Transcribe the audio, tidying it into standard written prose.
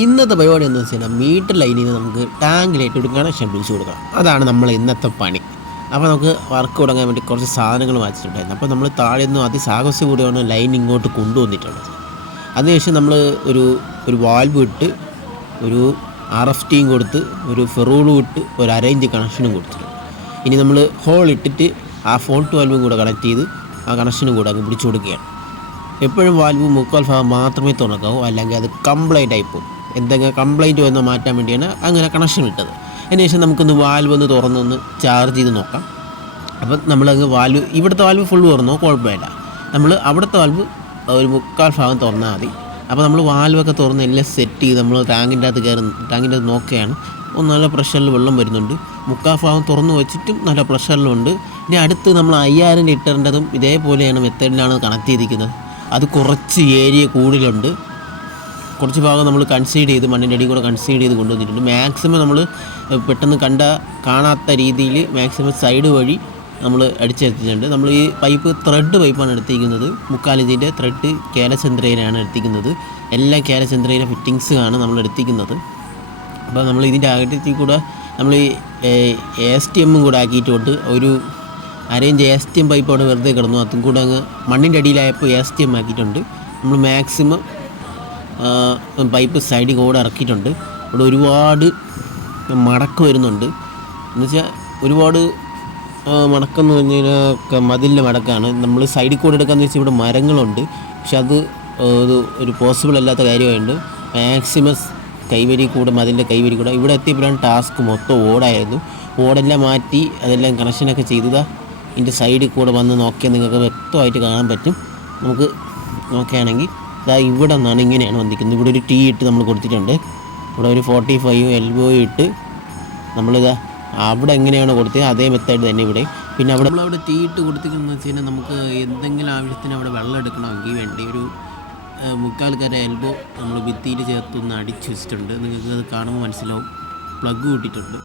ഇന്നത്തെ പരിപാടി എന്ന് വെച്ച് കഴിഞ്ഞാൽ മീറ്റർ ലൈനിൽ നിന്ന് നമുക്ക് ടാങ്കിലായിട്ട് ഒരു കണക്ഷൻ പിടിച്ചു കൊടുക്കണം. അതാണ് നമ്മൾ ഇന്നത്തെ പണി. അപ്പോൾ നമുക്ക് വർക്ക് തുടങ്ങാൻ വേണ്ടി കുറച്ച് സാധനങ്ങൾ വാങ്ങിച്ചിട്ടുണ്ടായിരുന്നു. അപ്പോൾ നമ്മൾ താഴെ നിന്നും അതിസാഹസം കൂടിയാണ് ലൈൻ ഇങ്ങോട്ട് കൊണ്ടുവന്നിട്ടുള്ളത്. അതിനുശേഷം നമ്മൾ ഒരു വാൽവ് ഇട്ട് ഒരു RFTയും കൊടുത്ത് ഒരു ഫെറൂളും ഇട്ട് ഒരു അറേഞ്ച് കണക്ഷനും കൊടുത്തിട്ടുണ്ട്. ഇനി നമ്മൾ ഹോൾ ഇട്ടിട്ട് ആ ഫോൾട്ട് വാൽവും കൂടെ കണക്ട് ചെയ്ത് ആ കണക്ഷനും കൂടെ അങ്ങ് പിടിച്ചു കൊടുക്കുകയാണ്. എപ്പോഴും വാൽവ് മുക്കാൽ ഭാഗം മാത്രമേ തുറക്കാവൂ, അല്ലെങ്കിൽ അത് കംപ്ലൈൻ്റ് ആയിപ്പോകും. എന്തെങ്കിലും കംപ്ലൈൻറ്റ് വന്ന് മാറ്റാൻ വേണ്ടിയാണ് അങ്ങനെ കണക്ഷൻ ഇട്ടത്. അതിനുശേഷം നമുക്കൊന്ന് വാൽവ് ഒന്ന് തുറന്നൊന്ന് ചാർജ് ചെയ്ത് നോക്കാം. അപ്പം നമ്മളങ്ങ് വാൽവ് ഇവിടുത്തെ വാൽവ് ഫുൾ തുറന്നോ കുഴപ്പമില്ല. നമ്മൾ അവിടുത്തെ വാൽവ് ഒരു മുക്കാൽ ഭാഗം തുറന്നാൽ മതി. അപ്പോൾ നമ്മൾ വാൽവൊക്കെ തുറന്ന് എല്ലാം സെറ്റ് ചെയ്ത് നമ്മൾ ടാങ്കിൻ്റെ അകത്ത് നോക്കുകയാണ്. നല്ല പ്രഷറിൽ വെള്ളം വരുന്നുണ്ട്. മുക്കാൽ ഭാഗം തുറന്ന് വെച്ചിട്ടും നല്ല പ്രഷറിലുണ്ട്. ഇനി അടുത്ത് നമ്മൾ 5000 ലിറ്ററിൻ്റെതും ഇതേപോലെയാണ് മെത്തേഡിലാണ് കണക്ട് ചെയ്തിരിക്കുന്നത്. അത് കുറച്ച് ഏരിയ കൂടുതലുണ്ട്. കുറച്ച് ഭാഗം നമ്മൾ കൺസീഡ് ചെയ്ത് മണ്ണിൻ്റെ അടി കൂടെ കൺസീഡ് ചെയ്ത് കൊണ്ടുവന്നിട്ടുണ്ട്. മാക്സിമം നമ്മൾ പെട്ടെന്ന് കാണാത്ത രീതിയിൽ മാക്സിമം സൈഡ് വഴി നമ്മൾ അടിച്ചെടുത്തിട്ടുണ്ട്. നമ്മൾ ഈ പൈപ്പ് ത്രെഡ് പൈപ്പാണ് എടുത്തിരിക്കുന്നത്. 3/4 ഇഞ്ചിൻ്റെ ത്രെഡ് കേലചന്ദ്രയിലാണ് എടുത്തിരിക്കുന്നത്. എല്ലാ കേലചന്ദ്രയിലെ ഫിറ്റിങ്സ് ആണ് നമ്മൾ എടുത്തിരിക്കുന്നത്. അപ്പോൾ നമ്മൾ ഇതിൻ്റെ അകത്തേക്ക് കൂടെ നമ്മൾ ഈ ASTM കൂടെ ആക്കിയിട്ടുണ്ട്. ഒരു അരേഞ്ച് ASTM പൈപ്പ് അവിടെ വെറുതെ കിടന്നു. അതും കൂടെ അങ്ങ് മണ്ണിൻ്റെ അടിയിലായപ്പോൾ ASTM ആക്കിയിട്ടുണ്ട്. നമ്മൾ മാക്സിമം പൈപ്പ് സൈഡിൽ കൂടെ ഇറക്കിയിട്ടുണ്ട്. ഇവിടെ ഒരുപാട് മടക്ക് വരുന്നുണ്ട്. എന്നുവെച്ചാൽ ഒരുപാട് മടക്കെന്ന് പറഞ്ഞു കഴിഞ്ഞാൽ മതിലിൻ്റെ മടക്കാണ്. നമ്മൾ സൈഡിൽ കൂടെ എടുക്കാമെന്ന് വെച്ചാൽ ഇവിടെ മരങ്ങളുണ്ട്. പക്ഷെ അത് ഒരു പോസിബിൾ അല്ലാത്ത കാര്യമായുണ്ട്. മാക്സിമം കൈവരി കൂടെ മതിലിൻ്റെ കൈവരി കൂടെ ഇവിടെ എത്തിയപ്പോഴാണ് ടാസ്ക്. മൊത്തം ഓടായിരുന്നു. ഓടെല്ലാം മാറ്റി അതെല്ലാം കണക്ഷനൊക്കെ ചെയ്തതാണ്. ഇതിൻ്റെ സൈഡിൽ കൂടെ വന്ന് നോക്കിയാൽ നിങ്ങൾക്ക് വ്യക്തമായിട്ട് കാണാൻ പറ്റും. നമുക്ക് നോക്കുകയാണെങ്കിൽ ഇതാ ഇവിടെ നിന്നാണ് ഇങ്ങനെയാണ് വന്നിരിക്കുന്നത്. ഇവിടെ ഒരു ടീ ഇട്ട് നമ്മൾ കൊടുത്തിട്ടുണ്ട്. ഇവിടെ ഒരു 45 എൽബോയും ഇട്ട് നമ്മളിതാ അവിടെ എങ്ങനെയാണ് കൊടുത്തത് അതേ മെത്തേഡ് തന്നെ ഇവിടെ. പിന്നെ നമ്മളവിടെ ടീ ഇട്ട് കൊടുത്തിരിക്കുന്നത് വെച്ച് കഴിഞ്ഞാൽ നമുക്ക് എന്തെങ്കിലും ആവശ്യത്തിന് അവിടെ വെള്ളം എടുക്കണമെങ്കിൽ വേണ്ടി ഒരു 3/4 കര എൽബോ നമ്മൾ ഭിത്തിയിൽ ചേർത്തൊന്ന് അടിച്ച് വെച്ചിട്ടുണ്ട്. നിങ്ങൾക്ക് അത് കാണുമ്പോൾ മനസ്സിലാവും. പ്ലഗ് കൂട്ടിയിട്ടുണ്ട്.